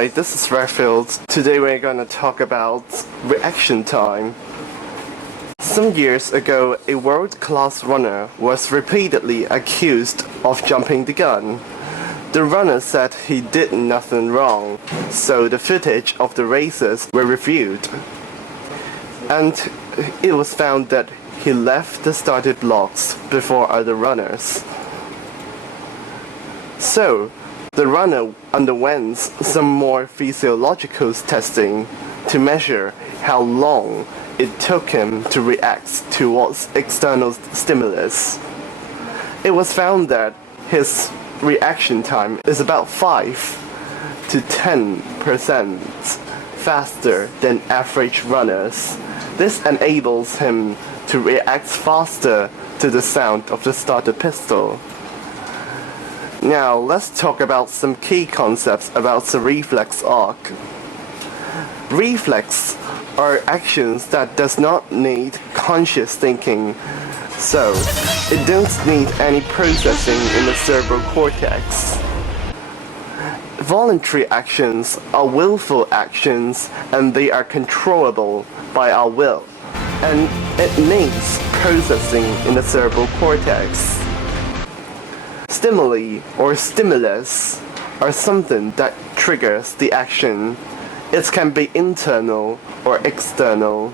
Hi, this is Redfield. Today we're gonna talk about reaction time. Some years ago, a world-class runner was repeatedly accused of jumping the gun. The runner said he did nothing wrong, so the footage of the races were reviewed. And it was found that he left the starting blocks before other runners. So, the runner underwent some more physiological testing to measure how long it took him to react towards external stimulus. It was found that his reaction time is about 5 to 10% faster than average runners. This enables him to react faster to the sound of the starter pistol. Now let's talk about some key concepts about the reflex arc. Reflex are actions that does not need conscious thinking, so it doesn't need any processing in the cerebral cortex. Voluntary actions are willful actions and they are controllable by our will, and it needs processing in the cerebral cortex. Stimuli or stimulus are something that triggers the action. It can be internal or external.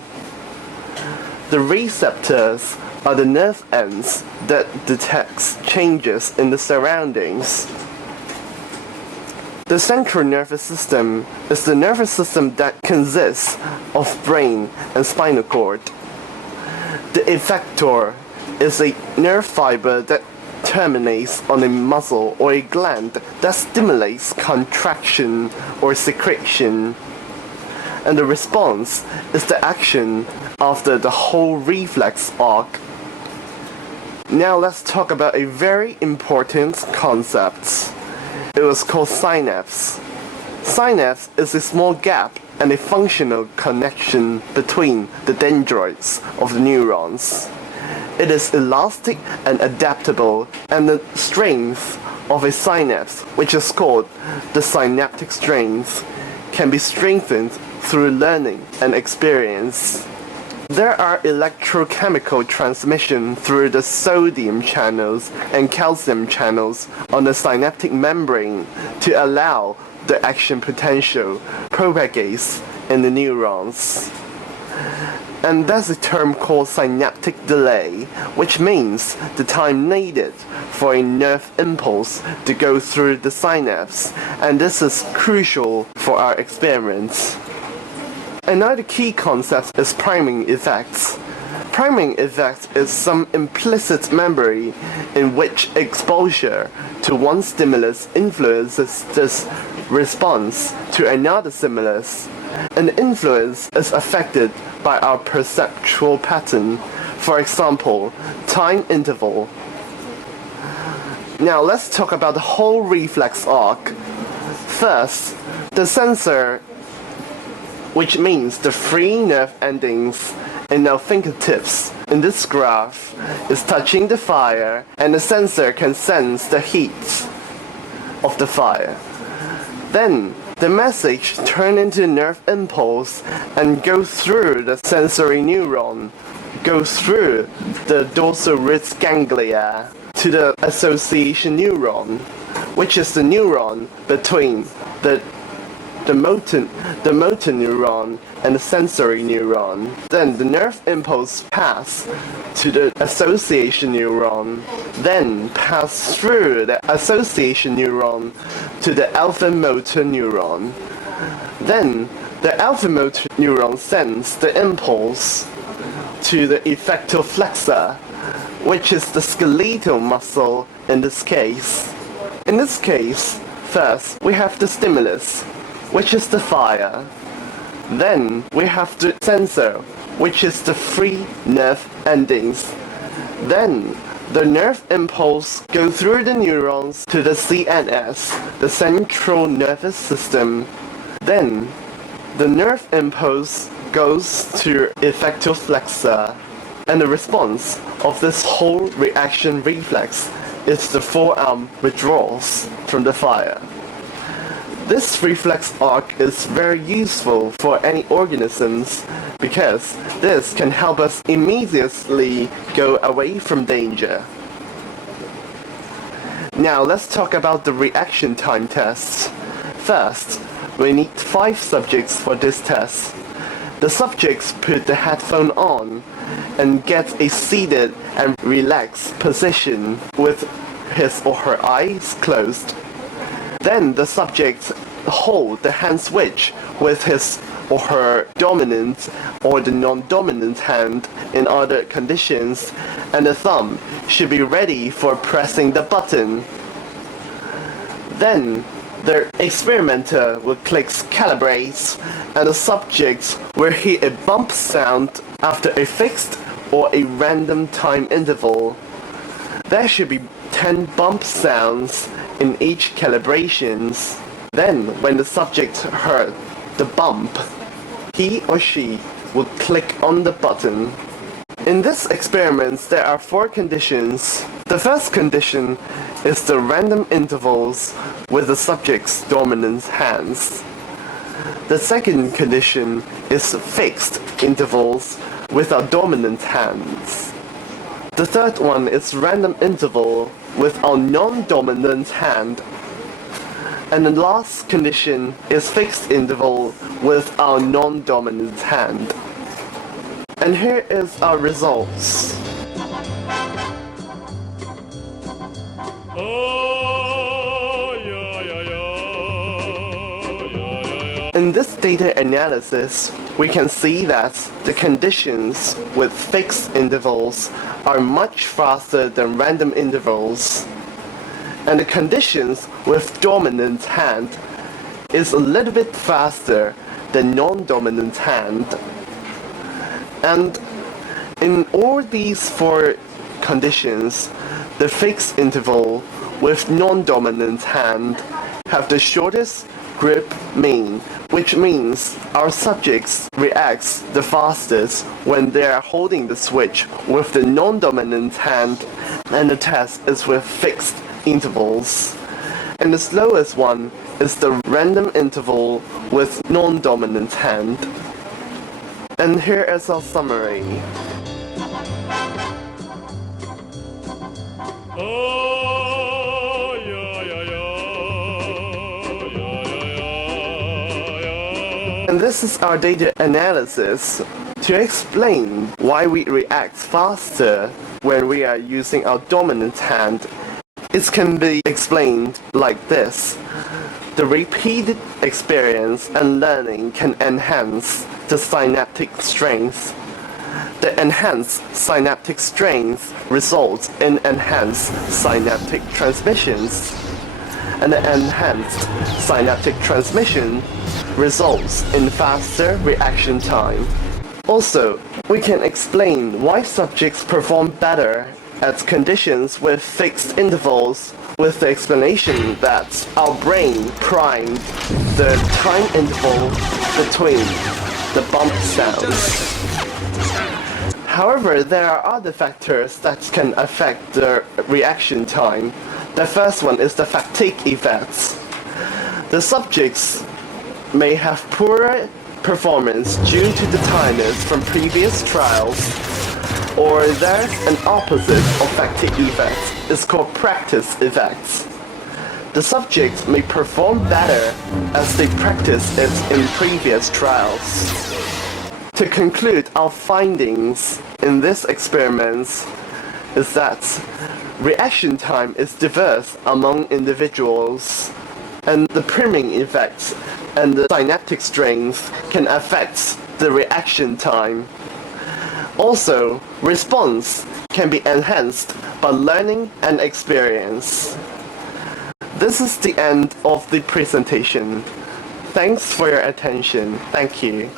The receptors are the nerve ends that detects changes in the surroundings. The central nervous system is the nervous system that consists of brain and spinal cord. The effector is a nerve fiber that terminates on a muscle or a gland that stimulates contraction or secretion. And the response is the action after the whole reflex arc. Now let's talk about a very important concept. It was called synapse. Synapse is a small gap and a functional connection between the dendrites of the neurons. It is elastic and adaptable, and the strength of a synapse, which is called the synaptic strength, can be strengthened through learning and experience. There are electrochemical transmission through the sodium channels and calcium channels on the synaptic membrane to allow the action potential propagates in the neurons. And that's a term called synaptic delay, which means the time needed for a nerve impulse to go through the synapse, and this is crucial for our experiments. Another key concept is priming effects. Priming effect is some implicit memory in which exposure to one stimulus influences this response to another stimulus. An influence is affected by our perceptual pattern, for example, time interval. Now let's talk about the whole reflex arc. First, the sensor, which means the three nerve endings in our fingertips in this graph, is touching the fire, and the sensor can sense the heat of the fire. Then the message turns into nerve impulse and goes through the sensory neuron, goes through the dorsal root ganglia to the association neuron, which is the neuron between the motor neuron and the sensory neuron. Then the nerve impulse pass to the association neuron, then pass through the association neuron to the alpha motor neuron. Then the alpha motor neuron sends the impulse to the effector flexor, which is the skeletal muscle in this case. In this case, first we have the stimulus, which is the fire. Then we have the sensor, which is the three nerve endings. Then the nerve impulse goes through the neurons to the CNS, the central nervous system. Then the nerve impulse goes to effector flexor, and the response of this whole reaction reflex is the forearm withdrawals from the fire. This reflex arc is very useful for any organisms because this can help us immediately go away from danger. Now let's talk about the reaction time test. First, we need 5 subjects for this test. The subjects put the headphone on and get a seated and relaxed position with his or her eyes closed. Then the subject hold the hand switch with his or her dominant or the non-dominant hand in other conditions, and the thumb should be ready for pressing the button. Then the experimenter will click calibrate, and the subject will hear a bump sound after a fixed or a random time interval. There should be 10 bump sounds in each calibrations. Then, when the subject heard the bump, he or she would click on the button. In this experiment, there are 4 conditions. The first condition is the random intervals with the subject's dominant hands. The second condition is fixed intervals with our dominant hands. The third one is random interval with our non-dominant hand. And the last condition is fixed interval with our non-dominant hand. And here is our results. In this data analysis, we can see that the conditions with fixed intervals are much faster than random intervals. And the conditions with dominant hand is a little bit faster than non-dominant hand. And in all these 4 conditions, the fixed interval with non-dominant hand have the shortest grip mean, which means our subjects react the fastest when they are holding the switch with the non-dominant hand, and the test is with fixed intervals. And the slowest one is the random interval with non-dominant hand. And here is our summary. And this is our data analysis to explain why we react faster when we are using our dominant hand. It can be explained like this. The repeated experience and learning can enhance the synaptic strength. The enhanced synaptic strength results in enhanced synaptic transmissions. And the enhanced synaptic transmission results in faster reaction time. Also, we can explain why subjects perform better at conditions with fixed intervals with the explanation that our brain primed the time interval between the bump sounds. However, there are other factors that can affect the reaction time. The first one is the fatigue effects. The subjects may have poorer performance due to the tiredness from previous trials, or there's an opposite of fatigue effects. It's called practice effects. The subjects may perform better as they practice it in previous trials. To conclude, our findings in this experiment is that reaction time is diverse among individuals, and the priming effects and the synaptic strength can affect the reaction time. Also, response can be enhanced by learning and experience. This is the end of the presentation. Thanks for your attention. Thank you.